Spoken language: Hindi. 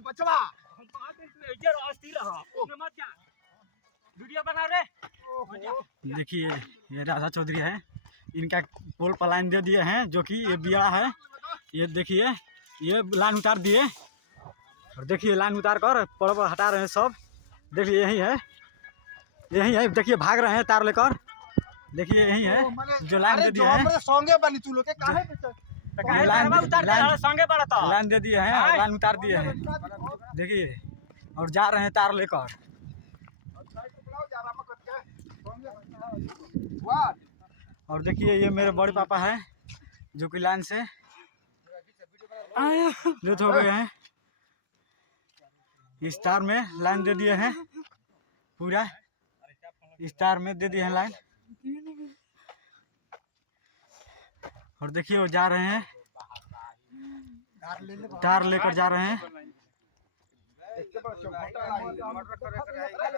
बचवा वीडियो बना रहे। देखिए ये राजा चौधरी है, इनका पोल पलायन दे दिए हैं, जो कि ये बिया है। ये देखिए ये लाइन उतार दिए, और देखिए लाइन उतार कर पर्व हटा रहे हैं सब। देखिए यही है, यही है, देखिए भाग रहे हैं तार लेकर। देखिए यही है जो लाइन दे दिए हैं, संगे बनी तू लोग के काहे लाइन दे दिए हैं, लाइन उतार दिए हैं। देखिए और जा रहे हैं तार लेकर। और देखिए ये मेरे बड़े पापा हैं, जो कि लाइन से लुट हो गए हैं। इस तार में लाइन दे दिए हैं, पूरा इस तार में दे दिए हैं लाइन। और देखिए वो जा रहे हैं, तार लेकर जा रहे हैं।